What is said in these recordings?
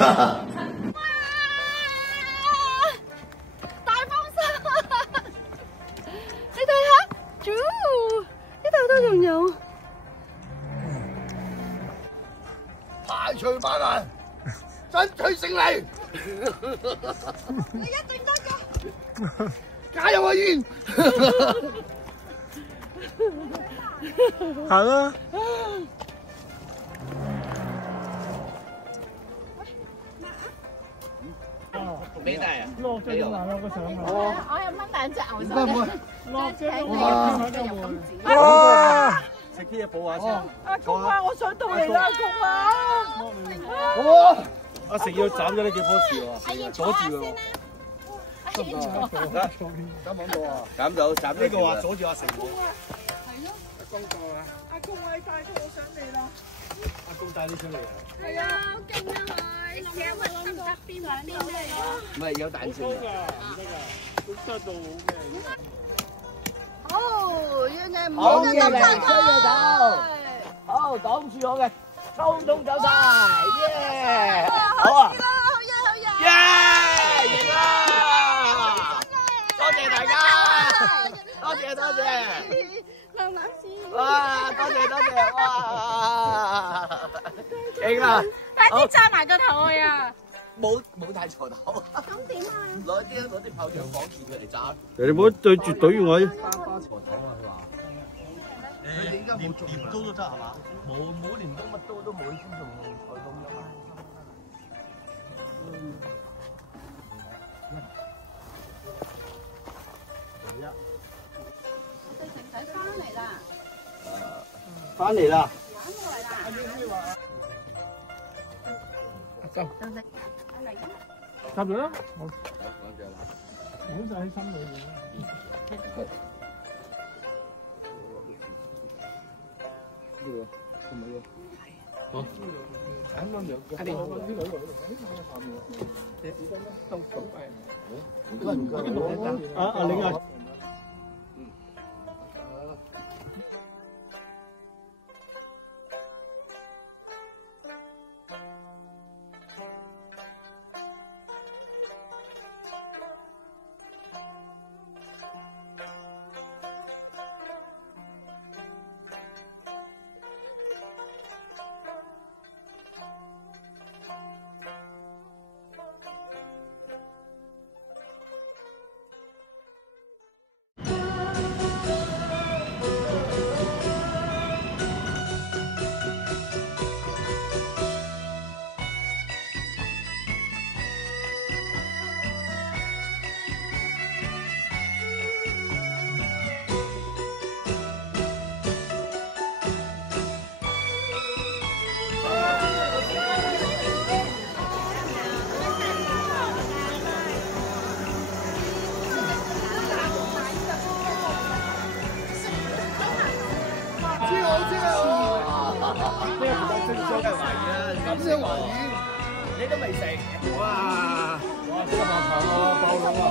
大風沙，你睇下，呢度都仲有。排除萬難，爭取勝利。你一定得㗎！加油啊，燕！行啦。幾大啊？落咗咁難咯，個相啊！我有掹兩隻牛手嘅，落咗咁哇！哇！食啲嘢補下先。阿公啊，我想到你啦，阿公啊！阿成要斬咗呢幾棵樹啊！阻住喎。斬唔到啊！斬到，斬呢個話阻住阿成喎。阿公啊，你帶咗我上嚟啦！阿公帶你出嚟。係啊，好勁啊佢！成日屈得唔得邊玩邊咩啊？唔係有彈性㗎，唔得㗎，都得到好咩？好，樣嘢唔好就抌晒佢。好，擋住我嘅，通通走晒，耶！好啊！好嘢，好嘢！耶！贏啦！多謝大家，多謝多謝。慢慢先。哇！多謝多謝，哇！勁啦！快啲揸埋個頭去啊！冇帶鋤頭。咁點啊？攞啲炮仗綁住佢嚟揸。你唔好對住懟我。花鋤頭啊！佢話。連刀都得係嘛？冇連刀乜刀都冇，先用菜刀㗎嘛。翻嚟啦！執咗啦，我就喺心裏面。好，啱啱兩個。啊，另外。咁先懷疑，你都未食，哇！哇！真係麻煩喎，爆窿啊！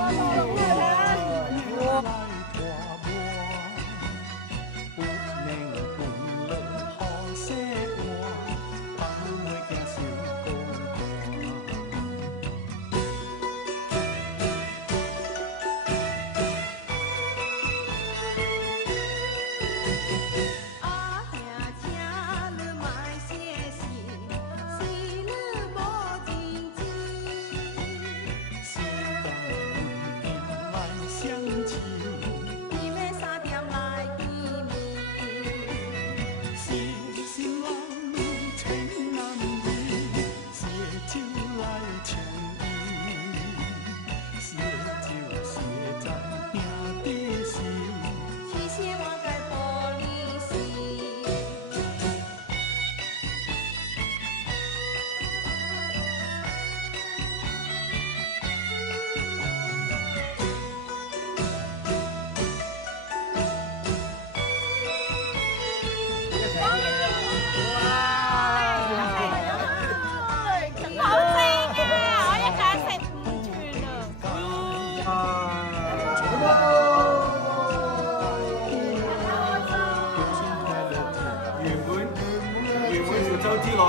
潮州之內。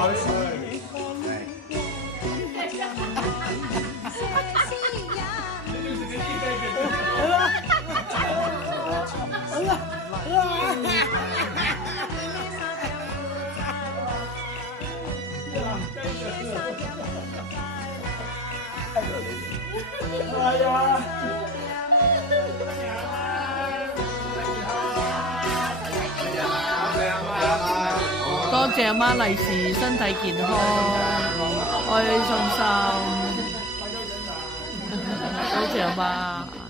多謝阿媽利是，身體健康，開開心心。多謝阿媽。